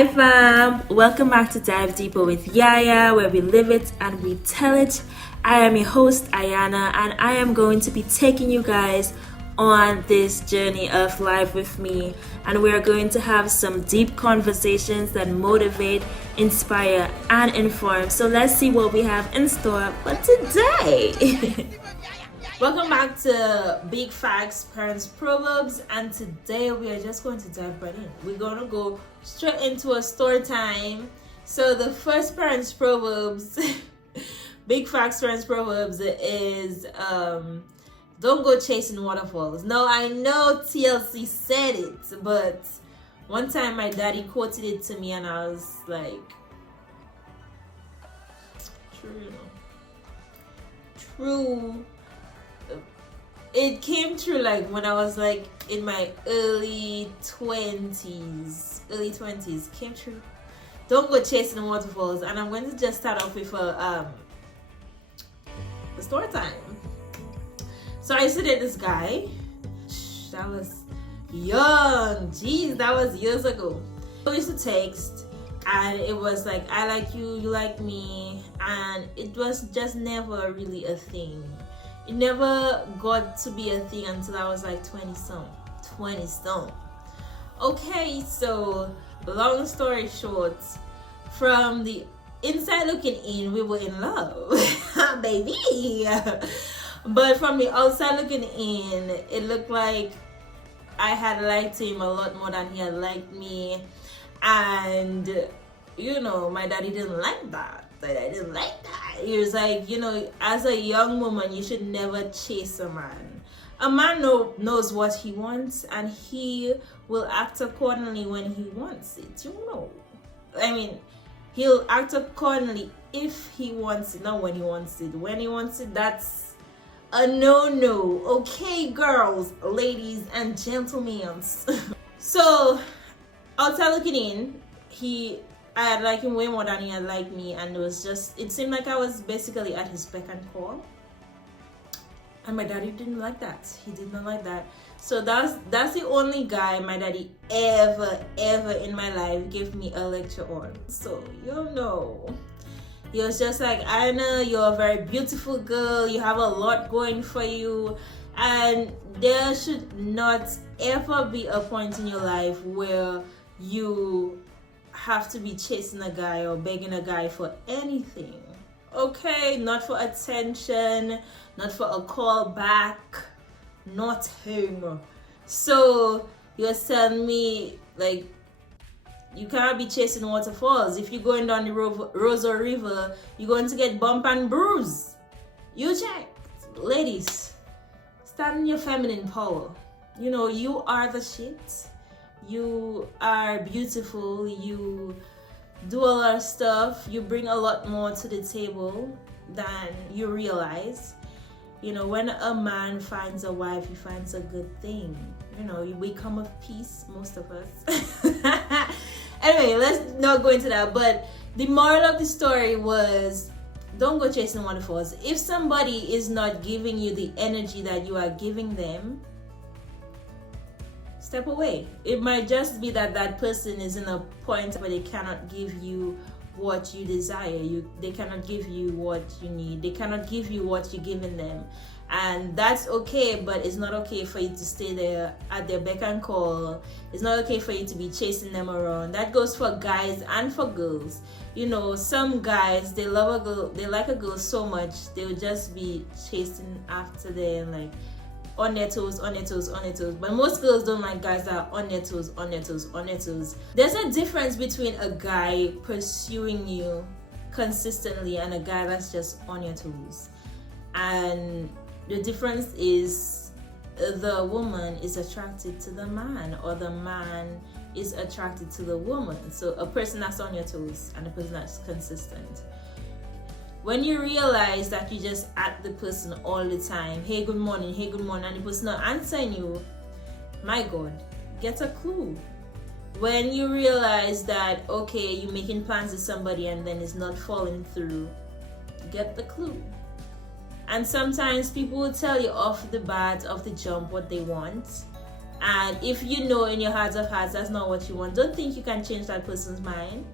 Hi fam, welcome back to Dive Deeper with Yaya, where we live it and we tell it. I am your host Ayana, and I am going to be taking you guys on this journey of life with me, and we are going to have some deep conversations that motivate, inspire, and inform. So let's see what we have in store for today. Welcome back to Big Facts, Parents, Proverbs, and today we are just going to dive right in. We're going to go straight into a story time. So the first Parents, Proverbs, Big Facts, Parents, Proverbs is don't go chasing waterfalls. Now I know TLC said it, but one time my daddy quoted it to me and I was like, true. It came true like when I was like in my early 20s. Came true. Don't go chasing waterfalls. And I'm going to just start off with the story time. So I used to date this guy. That was young. Jeez, that was years ago. We used to text and it was like, I like you, you like me. And it was just never really a thing. It never got to be a thing until I was like 20 some. Okay, so long story short, from the inside looking in, we were in love, baby. But from the outside looking in, it looked like I had liked him a lot more than he had liked me. And, you know, my daddy didn't like that. But I didn't like that. He was like, you know, as a young woman, you should never chase a man. A man knows what he wants, and he will act accordingly when he wants it. You know, I mean, he'll act accordingly if he wants it, not when he wants it. When he wants it, that's a no-no. Okay, girls, ladies, and gentlemen. So, outside looking in, I had liked him way more than he had liked me, and it seemed like I was basically at his beck and call. And my daddy didn't like that. He did not like that. So that's the only guy my daddy ever in my life gave me a lecture on. So, you know, he was just like, Anna, you're a very beautiful girl. You have a lot going for you. And there should not ever be a point in your life where you have to be chasing a guy or begging a guy for anything. Okay, not for attention, not for a call back, not him. So he was telling me, like, you can't be chasing waterfalls. If you're going down the Rosa River, you're going to get bump and bruise. You check. Ladies, stand in your feminine power. You know, you are the shit. You are beautiful, you do a lot of stuff, you bring a lot more to the table than you realize. You know, when a man finds a wife, he finds a good thing. You know, we come of peace, most of us. Anyway, let's not go into that. But the moral of the story was, don't go chasing waterfalls. If somebody is not giving you the energy that you are giving them, step away. It might just be that that person is in a point where they cannot give you what you desire. They cannot give you what you need. They cannot give you what you're giving them. And that's okay, but it's not okay for you to stay there at their beck and call. It's not okay for you to be chasing them around. That goes for guys and for girls. You know, some guys, they love a girl, they like a girl so much, they'll just be chasing after them, like, on their toes. But most girls don't like guys that are on their toes. There's a difference between a guy pursuing you consistently and a guy that's just on your toes. And the difference is the woman is attracted to the man, or the man is attracted to the woman. So a person that's on your toes and a person that's consistent. When you realize that you just at the person all the time, hey good morning, and the person not answering you, my God, get a clue. When you realize that, okay, you're making plans with somebody and then it's not falling through, get the clue. And sometimes people will tell you off the bat, off the jump, what they want. And if you know in your heart of hearts that's not what you want, don't think you can change that person's mind.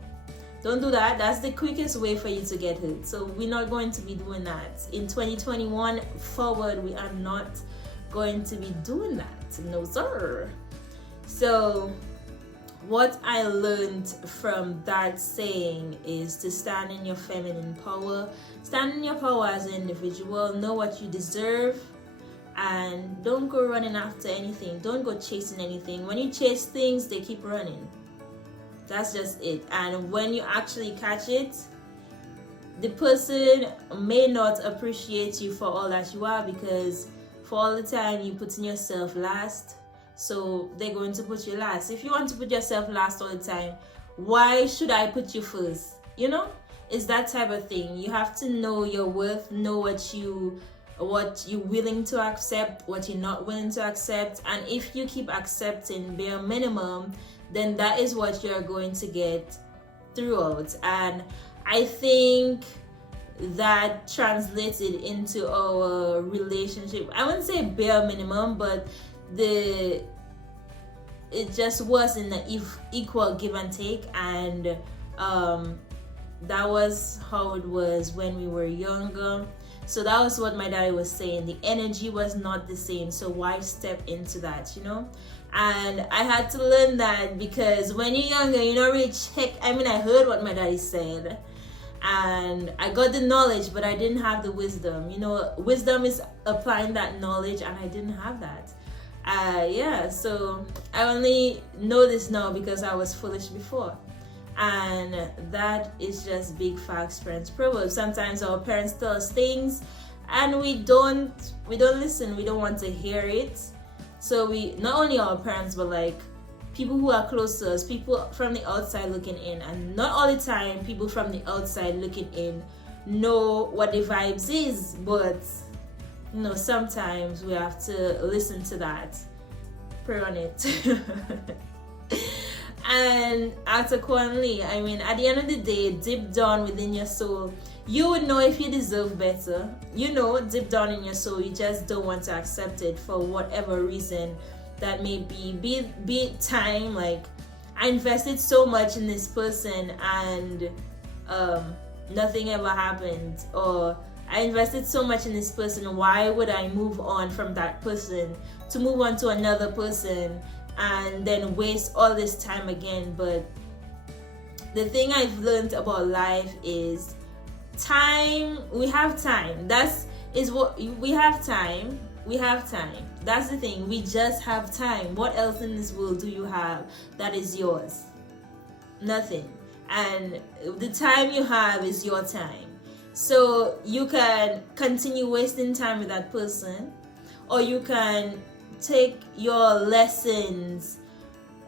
Don't do that. That's the quickest way for you to get hurt. So we're not going to be doing that. In 2021 forward, we are not going to be doing that. No, sir. So what I learned from that saying is to stand in your feminine power. Stand in your power as an individual. Know what you deserve. And don't go running after anything. Don't go chasing anything. When you chase things, they keep running. That's just it. And when you actually catch it, the person may not appreciate you for all that you are, because for all the time you putting yourself last, so they're going to put you last. If you want to put yourself last all the time, why should I put you first? You know, it's that type of thing. You have to know your worth, know what you're willing to accept, what you're not willing to accept. And if you keep accepting bare minimum, then that is what you're going to get throughout. And I think that translated into our relationship. I wouldn't say bare minimum, but it just wasn't an equal give and take. And that was how it was when we were younger. So that was what my daddy was saying. The energy was not the same. So why step into that, you know? And I had to learn that, because when you're younger, you don't really check. I mean, I heard what my daddy said and I got the knowledge, but I didn't have the wisdom. You know, wisdom is applying that knowledge, and I didn't have that. So I only know this now because I was foolish before. And that is just big facts, friends. Proverbs. Sometimes our parents tell us things and we don't listen. We don't want to hear it. So we, not only our parents, but like people who are close to us, people from the outside looking in. And not all the time people from the outside looking in know what the vibes is, but you know, sometimes we have to listen to that. Pray on it. And accordingly, I mean, at the end of the day, deep down within your soul, you would know if you deserve better. You know, deep down in your soul, you just don't want to accept it for whatever reason that may be it time. Like, I invested so much in this person and nothing ever happened, or I invested so much in this person, why would I move on from that person to move on to another person and then waste all this time again? But the thing I've learned about life is time. We have time. We have time. We have time. That's the thing. We just have time. What else in this world do you have that is yours? Nothing. And the time you have is your time. So you can continue wasting time with that person, or you can take your lessons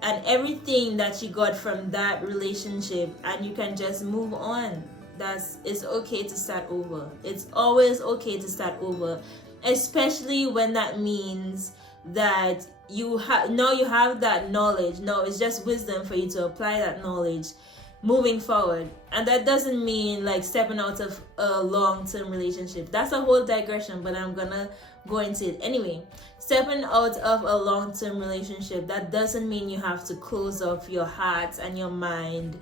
and everything that you got from that relationship and you can just move on. It's okay to start over. It's always okay to start over, especially when that means that you have that knowledge. No, it's just wisdom for you to apply that knowledge moving forward. And that doesn't mean like stepping out of a long-term relationship. That's a whole digression, but I'm gonna go into it anyway. Stepping out of a long-term relationship, that doesn't mean you have to close off your heart and your mind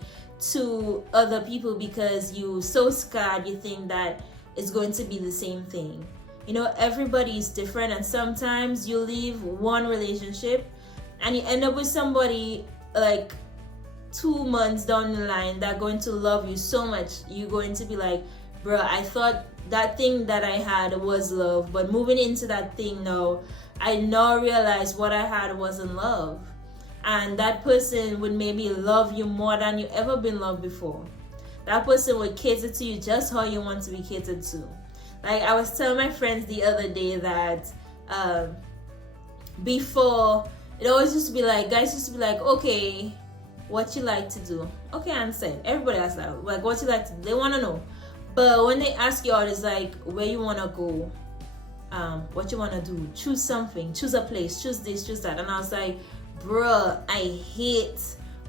to other people because you're so scared you think that it's going to be the same thing. You know, everybody is different, and sometimes you leave one relationship and you end up with somebody like 2 months down the line that going to love you so much. You're going to be like, bro, I thought that thing that I had was love, but moving into that thing now, I now realize what I had wasn't love. And that person would maybe love you more than you ever been loved before. That person would cater to you just how you want to be catered to. Like I was telling my friends the other day that before, it always used to be like, guys used to be like, okay, what you like to do? Okay, I understand. Everybody asks that. Like, what you like to do? They want to know. But when they ask you out, it's like, where you want to go? What you want to do? Choose something. Choose a place. Choose this, choose that. And I was like, bruh, I hate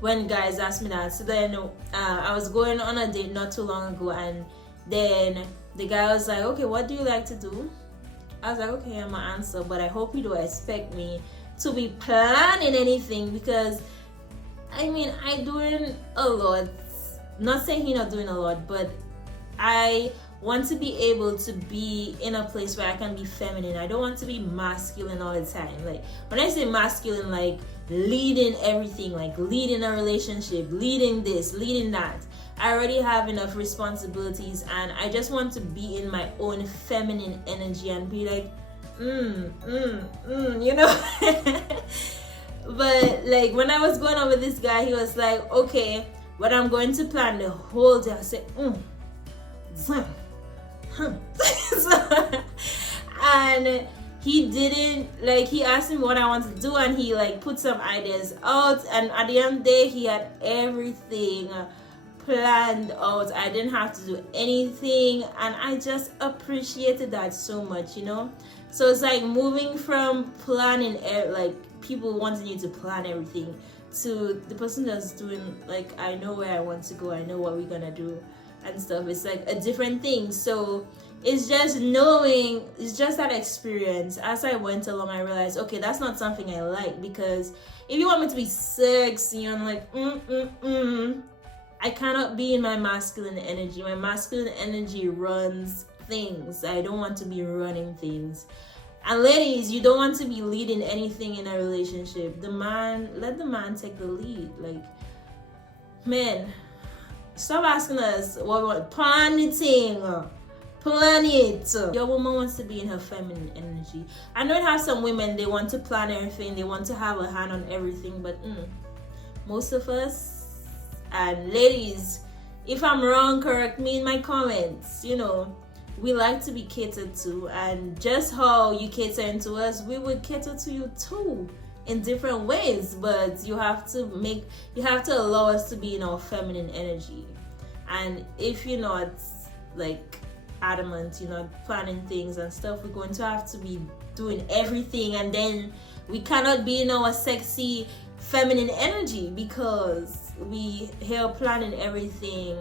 when guys ask me that. So then I was going on a date not too long ago, and then the guy was like, okay, what do you like to do? I was like, okay, I'm gonna answer, but I hope you don't expect me to be planning anything, because I mean, I doing a lot. Not saying he's not doing a lot, but I want to be able to be in a place where I can be feminine. I don't want to be masculine all the time. Like when I say masculine, like leading everything, like leading a relationship, leading this, leading that. I already have enough responsibilities, and I just want to be in my own feminine energy and be like, you know. But like when I was going on with this guy, he was like, okay, but I'm going to plan the whole day. I said, and he didn't, like, he asked me what I want to do, and he like put some ideas out, and at the end of the day he had everything planned out. I didn't have to do anything, and I just appreciated that so much, you know. So it's like moving from planning, like people wanting you to plan everything, to the person that's doing like, I know where I want to go, I know what we're gonna do and stuff. It's like a different thing. So it's just knowing, it's just that experience. As I went along, I realized, okay, that's not something I like, because if you want me to be sexy and like I cannot be in my masculine energy. My masculine energy runs things. I don't want to be running things. And ladies, you don't want to be leading anything in a relationship. The man, let the man take the lead. Like, man, stop asking us what we want. Plan the thing. Plan it. Your woman wants to be in her feminine energy. I know it has some women, they want to plan everything. They want to have a hand on everything. But most of us, and ladies, if I'm wrong, correct me in my comments. You know, we like to be catered to, and just how you cater to us, we would cater to you too in different ways. But you have to allow us to be in our feminine energy. And if you're not like adamant, you're not planning things and stuff, we're going to have to be doing everything, and then we cannot be in our sexy feminine energy because we here planning everything,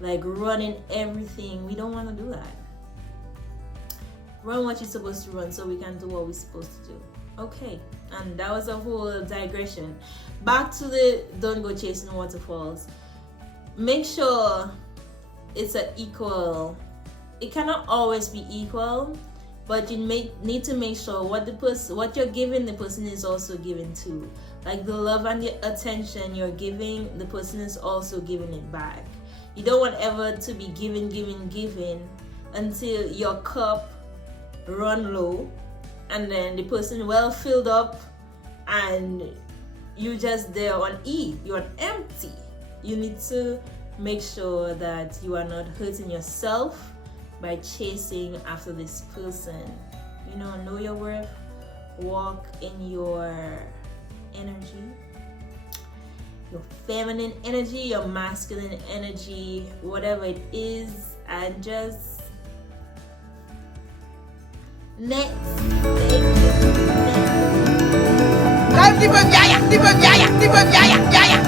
like running everything. We don't want to do that. Run what you're supposed to run so we can do what we're supposed to do. Okay, and that was a whole digression. Back to the don't go chasing waterfalls. Make sure it's an equal. It cannot always be equal, but you need to make sure what you're giving, the person is also giving too. Like the love and the attention you're giving, the person is also giving it back. You don't want ever to be giving until your cup run low, and then the person well filled up, and you just there on E, you're empty. You need to make sure that you are not hurting yourself by chasing after this person. You know your worth, walk in your energy, your feminine energy, your masculine energy, whatever it is, and just next. Thank you.